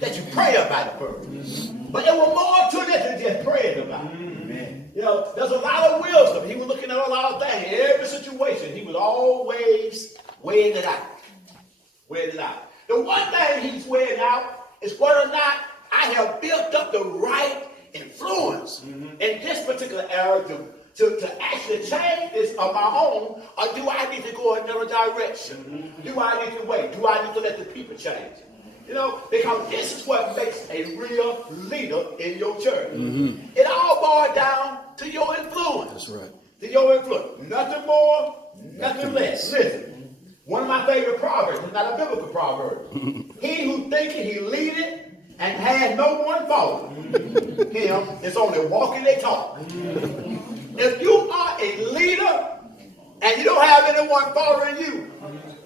that you pray about the person. But there was more to this than just praying about it. You know, there's a lot of wisdom. He was looking at a lot of things. In every situation, he was always weighing it out. Weighing it out. The one thing he's weighing out is whether or not I have built up the right influence in this particular area to actually change this on my own, or do I need to go another direction? Do I need to wait? Do I need to let the people change? You know, because this is what makes a real leader in your church. It all boils down to your influence. That's right. To your influence. Nothing more, nothing less. Listen, one of my favorite proverbs is not a biblical proverb. He who thinketh he leadeth and has no one following him is only walking they talk. If you are a leader and you don't have anyone following you,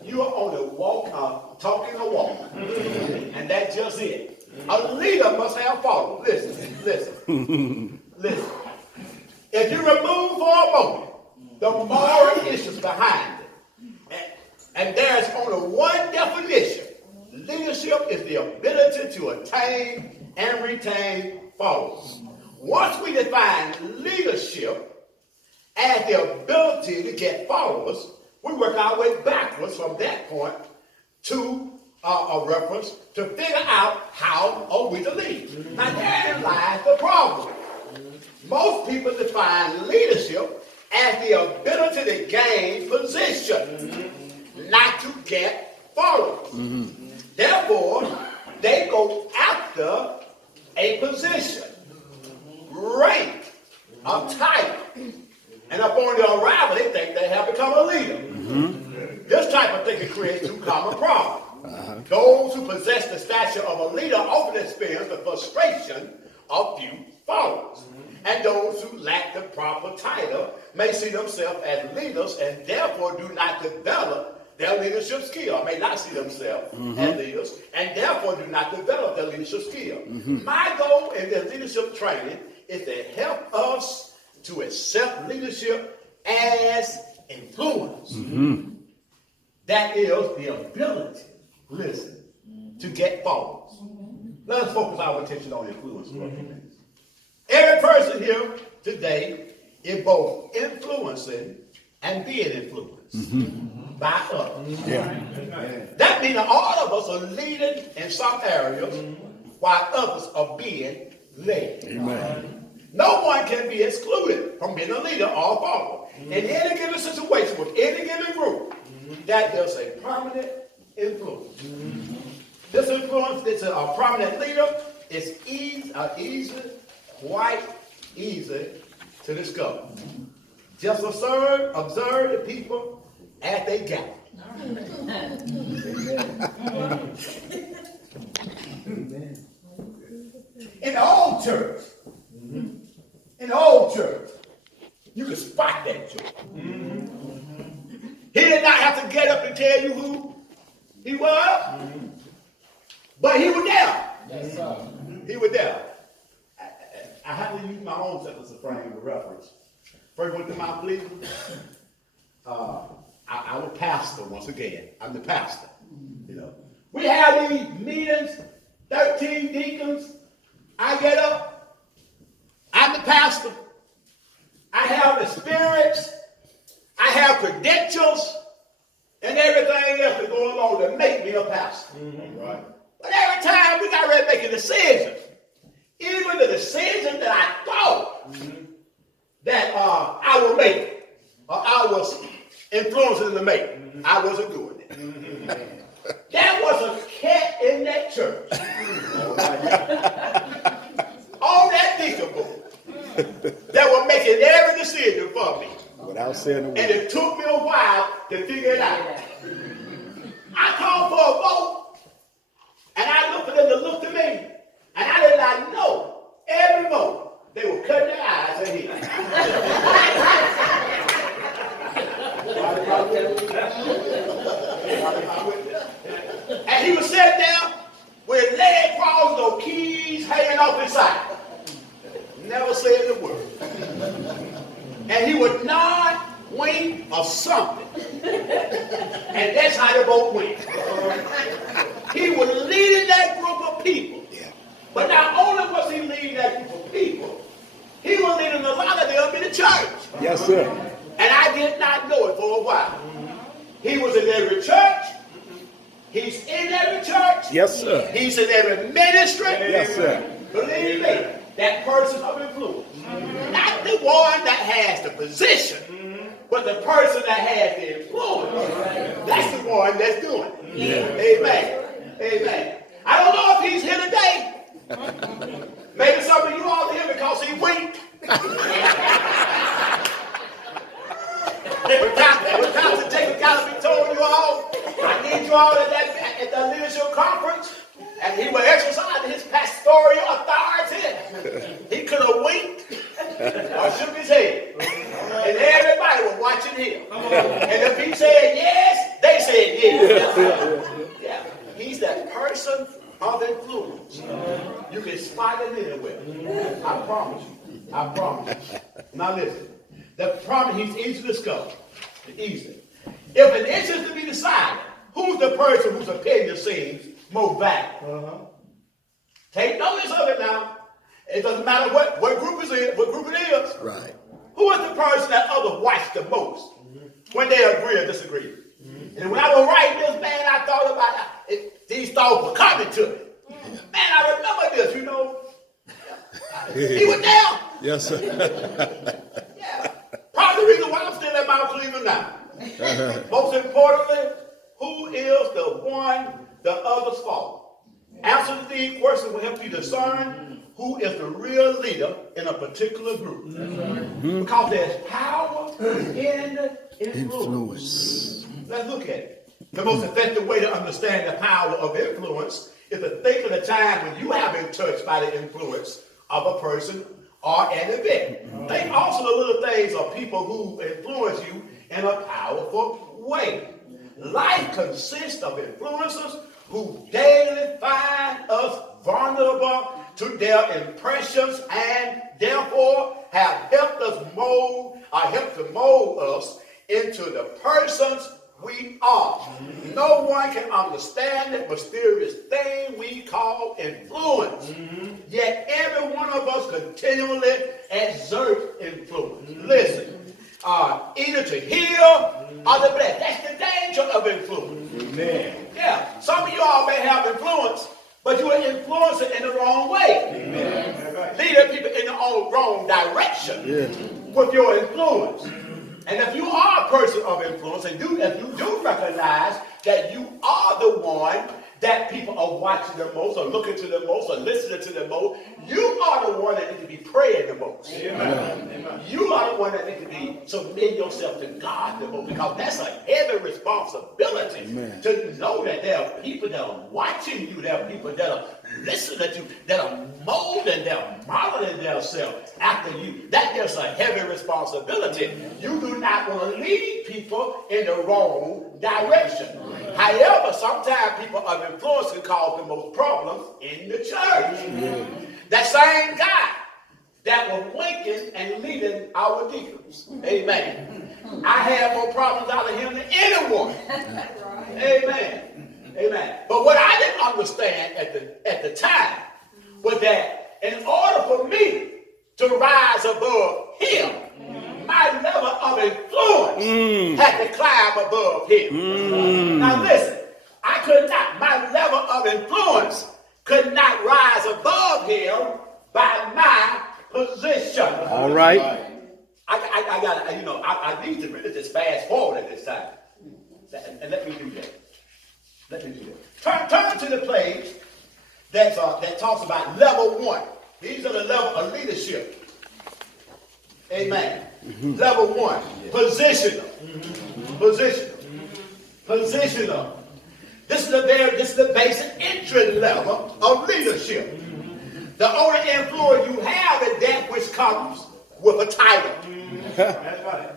you are on the walk, talking a walk. And that's just it. A leader must have followers. Listen. If you remove for a moment the moral issues behind it, and there's only one definition, leadership is the ability to attain and retain followers. Once we define leadership as the ability to get followers, we work our way backwards from that point to a reference to figure out how are we to lead. Now therein lies the problem. Most people define leadership as the ability to gain position, not to get followers. Therefore, they go after a position, rank, a title. And upon their arrival, they think they have become a leader. This type of thinking creates two common problems. Those who possess the stature of a leader often experience the frustration of few followers. And those who lack the proper title may see themselves as leaders and therefore do not develop their leadership skill. May not see themselves as leaders and therefore do not develop their leadership skill. My goal in this leadership training is to help us to accept leadership as influence. That is the ability, listen, to get followers. Let us focus our attention on influence for a few minutes. Every person here today is both influencing and being influenced by others. That means all of us are leading in some areas while others are being led. No one can be excluded from being a leader or a follower. In any given situation with any given group, that is a permanent influence. This influence is a prominent leader. It's quite easy to discover. Just observe the people as they gather. In the old church, you could spot that joke. He did not have to get up and tell you who he was, but he was there. Yes, sir. He was there. I have to use my own self as a frame of reference. First went to Mount Cleveland. I was pastor once again. I'm the pastor. You know, we have these meetings, 13 deacons. I get up. I'm the pastor. I have experience. I have credentials and everything else to go along to make me a pastor. Right? But every time we got ready to make a decision, even the decision that I thought that I would make, or I was influencing to make, I wasn't doing it. There was a cat in that church on that deacon board that was making every decision for me. Without saying a word. And it took me a while to figure it out. I called for a vote, and I looked for them to look to me, and I did not know every vote. They were cutting their eyes at him. And he was sitting there with his leg crossed, no keys hanging off his side. Never said a word. And he would nod, wink, or something. And that's how the vote went. He was leading that group of people But not only was he leading that group of people, he was leading a lot of them in the church. Yes, sir. And I did not know it for a while. He was in every church. He's in every church. Yes, sir. He's in every ministry. Yes, sir. Believe me, that person of influence. Not the one that has the position, but the person that has the influence. That's the one that's doing it. Yeah. Amen. Amen. I don't know if he's here today. Maybe some of you all are here because he winked. When Pastor Jacob Galloway told you all, I need you all at the leadership conference, and he was exercising his pastoral authority. He could have winked or shook his head, and everybody was watching him. And if he said yes, they said yes. Yeah, he's that person of influence. You can spot it anywhere. I promise you. I promise you. Now listen. The problem, he's easy to discover. Easy. If an issue is to be decided, who's the person whose opinion seems more valid? Take notice of it now. It doesn't matter what group it is. Right. Who is the person that others watch the most when they agree or disagree? And when I was writing this, man, I thought about it. These thoughts were coming to me. Man, I remember this, you know. He was there. Yes, sir. Yeah. Probably the reason why I'm still at Mount Cleveland now. Most importantly, who is the one the others follow? Answer to these questions will help you discern who is the real leader in a particular group. Because there's power in influence. Let's look at it. The most effective way to understand the power of influence is to think of the time when you have been touched by the influence of a person or an event. Think also the little things of people who influence you in a powerful way. Life consists of influencers who daily find us vulnerable to their impressions and therefore have helped to mold us into the persons we are. No one can understand that mysterious thing we call influence. Yet every one of us continually exerts influence. Listen, either to heal or to bless. That's the danger of influence. Amen. Yeah, some of you all may have influence, but you are influencing in the wrong way. Amen. Leading people in the wrong direction with your influence. And if you are a person of influence, and if you do recognize that you are the one that people are watching the most, or looking to the most, or listening to the most, you are the one that needs to be praying the most. Amen. You are the one that needs to be submitting yourself to God the most, because that's a heavy responsibility. Amen. To know that there are people that are watching you, there are people that are listening to you, that are molding, that are modeling themselves after you. That is a heavy responsibility. You do not want to lead people in the wrong direction. However, sometimes people of influence can cause the most problems in the church. That same guy that was winking and leading our deacons. Amen. I have more problems out of him than anyone. Amen. Amen. But what I didn't understand at the time was that in order for me to rise above him, my level of influence had to climb above him. Now listen, I could not, my level of influence could not rise above him by my position. All right. I got, you know, I need to really just fast forward at this time. And let me do that. Let me do that. Turn to the page that talks about level 1. These are the level of leadership. Amen. Level 1, positional. Positional. This is the basic entry level of leadership. The only influence you have is that which comes with a title. That's right.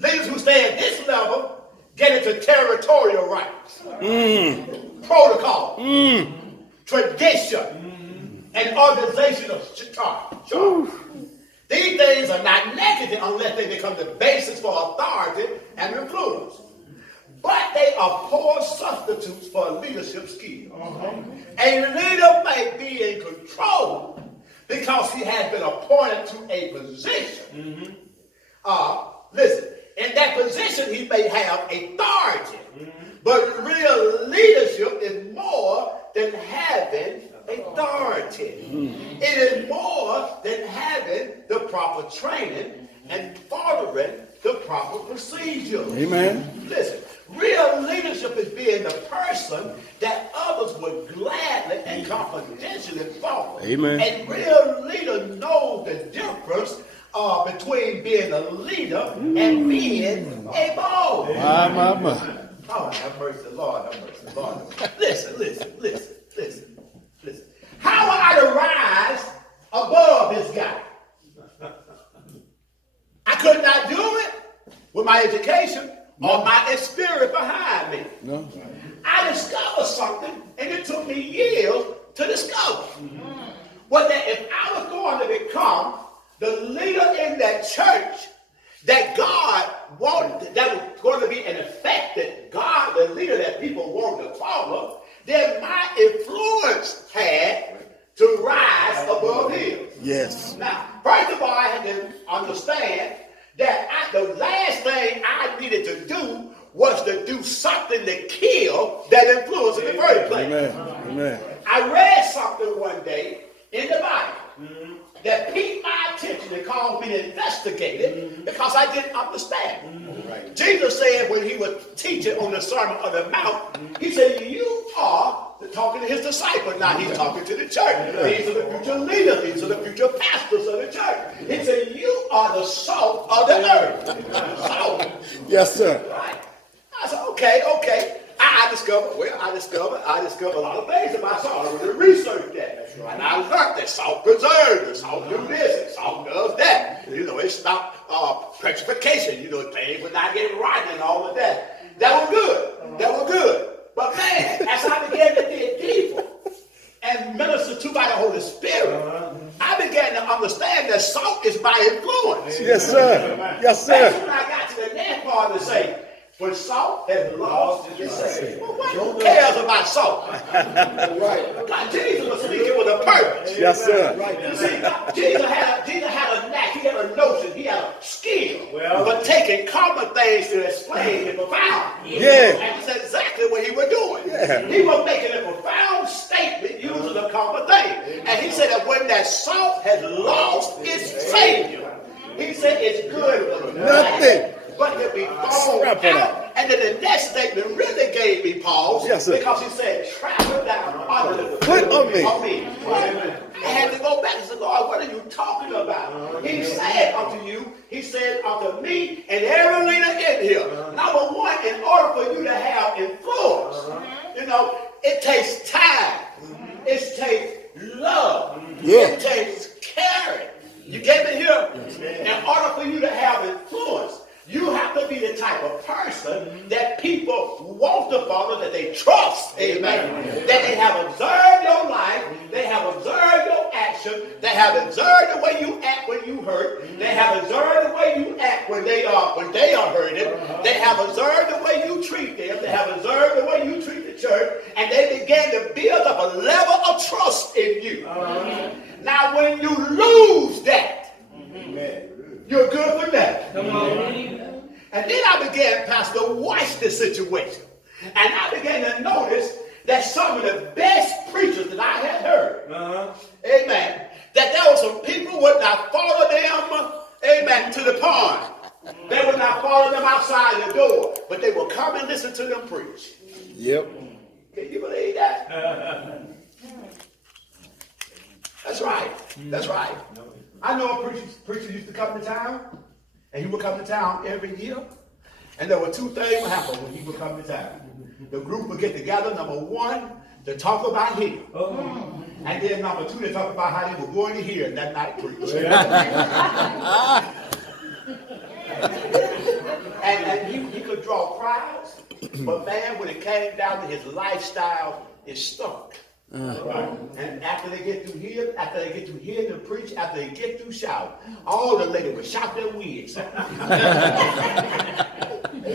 Leaders who stay at this level get into territorial rights, protocol, tradition, and organizational charge. These things are not negative unless they become the basis for authority and influence. but they are poor substitutes for leadership skill. A leader may be in control because he has been appointed to a position. Listen, in that position he may have authority, but real leadership is more than having authority. It is more than having the proper training and following the proper procedures. Amen. Listen, real leadership is being the person that others would gladly and confidentially follow. Amen. A real leader knows the difference between being a leader and being a boss. My. Oh, have mercy, Lord, have mercy, Lord. Listen. How am I to rise above this guy? I could not do it with my education or my experience behind me. No. I discovered something, and it took me years to discover. Was that if I was going to become the leader in that church that God wanted, that was going to be an effect that God, the leader that people wanted to follow, then my influence had to rise above him. Yes. Now, first of all, I had to understand that the last thing I needed to do was to do something to kill that influence in the first place. Amen. I read something one day in the Bible that piqued my attention and caused me to investigate it because I didn't understand. Jesus said when he was teaching on the Sermon on the Mount, he said, you are talking to his disciples. Now he's talking to the church. These are the future leaders. These are the future pastors of the church. He said, you are the salt of the earth. Salt. Yes, sir. Right? I said, okay. I discovered a lot of things about salt. I went to research that. And I learned that salt preserves, that salt do this, and salt does that. You know, it stopped petrification. You know, things would not get rotten and all of that. That was good. But man, as I began to dig deeper and minister to by the Holy Spirit, I began to understand that salt is my influence. Yes, sir. Yes, sir. That's when I got to the next part to say, when salt has lost its savor. Well, who cares about salt? God, Jesus was speaking with a purpose. Yes, sir. You see, Jesus had a knack, he had a notion, he had a skill for taking common things to explain the profound. Yeah. And that's exactly what he was doing. Yeah. He was making a profound statement using a common thing. And he said that when that salt has lost its savior, he said it's good for Nothing. but to be thrown out. And then the next statement really gave me pause. Yes, sir. Because he said, trample down under the foot of me. I had to go back and say, Lord, what are you talking about? He said unto you, he said unto me and every leader in here, number one, in order for you to have influence, you know, it takes time. It takes love. Yeah. It takes caring. You get me here? In order for you to have influence, you have to be the type of person that people want to follow, that they trust, amen. That they have observed your life, they have observed your action, they have observed the way you act when you hurt, they have observed the way you act when they are hurting, they have observed the way you treat them, they have observed the way you treat the church, and they began to build up a level of trust in you. Now when you lose that, you're good for nothing. Come on. And then I began, Pastor, to watch the situation. And I began to notice that some of the best preachers that I had heard, amen, that there were some people would not follow them, amen, to the pond. They would not follow them outside the door, but they would come and listen to them preach. Yep. Can you believe that? That's right. That's right. I know a preacher used to come to town, and he would come to town every year. And there were two things would happen when he would come to town. The group would get together, number one, to talk about him. And then number two, to talk about how they were going to hear that night preach. and he could draw crowds, but man, when it came down to his lifestyle, it stunk. Right. And after they get through here, them preach, after they get through shout, all the ladies would shout their wigs. They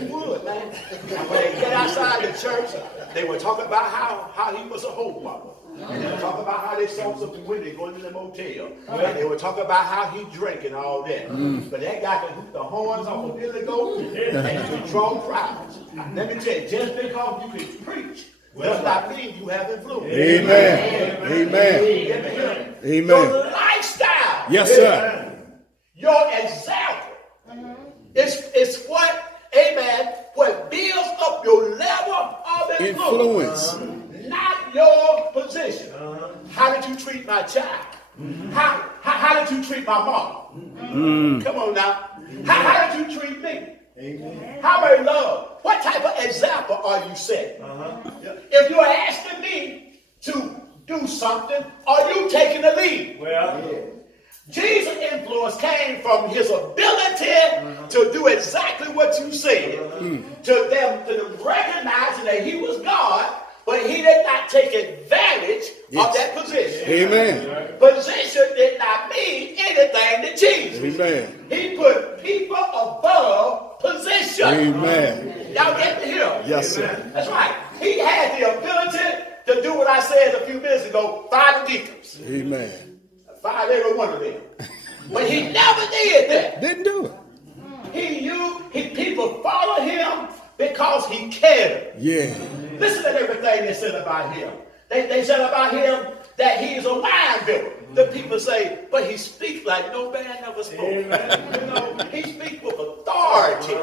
would. understand? And when they get outside the church, they were talking about how he was a whole mother. And they were talking about how they saw some women going to the motel. And they were talking about how he drank and all that. But that guy can hoop the horns off a Billy Goat and he can draw crowds. Let me tell you, just because you can preach does not mean you have influence. Amen. Amen. Amen. Your lifestyle. Yes, sir. Your example is what, amen, what builds up your level of influence. Not your position. How did you treat my child? How did you treat my mom? Come on now. How did you treat me? How about love? What type of example are you setting? If you're asking me to do something, are you taking the lead? Jesus' influence came from his ability to do exactly what you said. To them recognizing that he was God, but he did not take advantage of that position. Amen. Position did not mean anything to Jesus. Amen. He put people above position. Amen. Y'all get to hear? Yes, sir. That's right. He had the ability to do what I said a few minutes ago, fire the deacons. Amen. Fired every one of them. But he never did that. Didn't do it. People follow him because he cared. Yeah. Listen to everything they said about him. They said about him that he is a wine bibber. The people say, but he speaks like no man ever spoke. You know, he speaks with authority.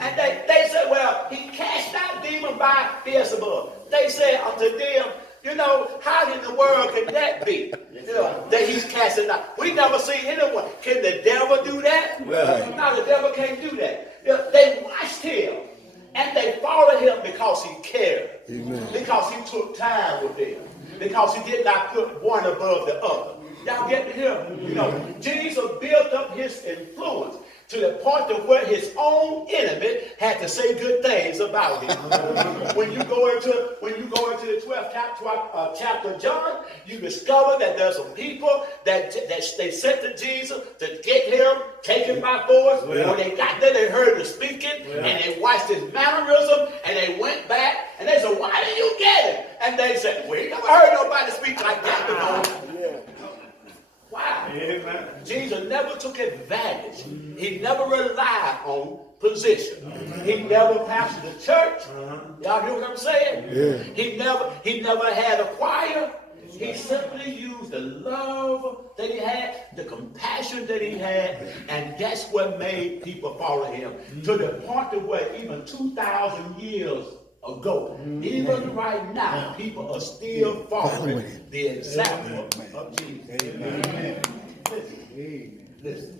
And they said, well, he cast out demons by Beelzebub. They said unto them, you know, how in the world can that be? You know, that he's casting out. We never seen anyone. Can the devil do that? Right. No, the devil can't do that. You know, they watched him and they followed him because he cared. Amen. Because he took time with them. Because he did not put one above the other. Y'all get to hear? You know, Jesus built up his influence to the point of where his own enemy had to say good things about him. When you go into the 12th chapter of John, you discover that there's some people that they sent to Jesus to get him, take him by force. Yeah. When they got there, they heard him speaking, and they watched his mannerism, and they went back, and they said, why did you get him? And they said, we never heard nobody speak like that before. Wow. Amen. Jesus never took advantage. He never relied on position. He never pastored the church. Y'all hear what I'm saying? Yeah. He never had a choir. He simply used the love that he had, the compassion that he had, and that's what made people follow him. To the point of where even 2,000 years ago, even right now, people are still following the example of Jesus. Amen. Listen.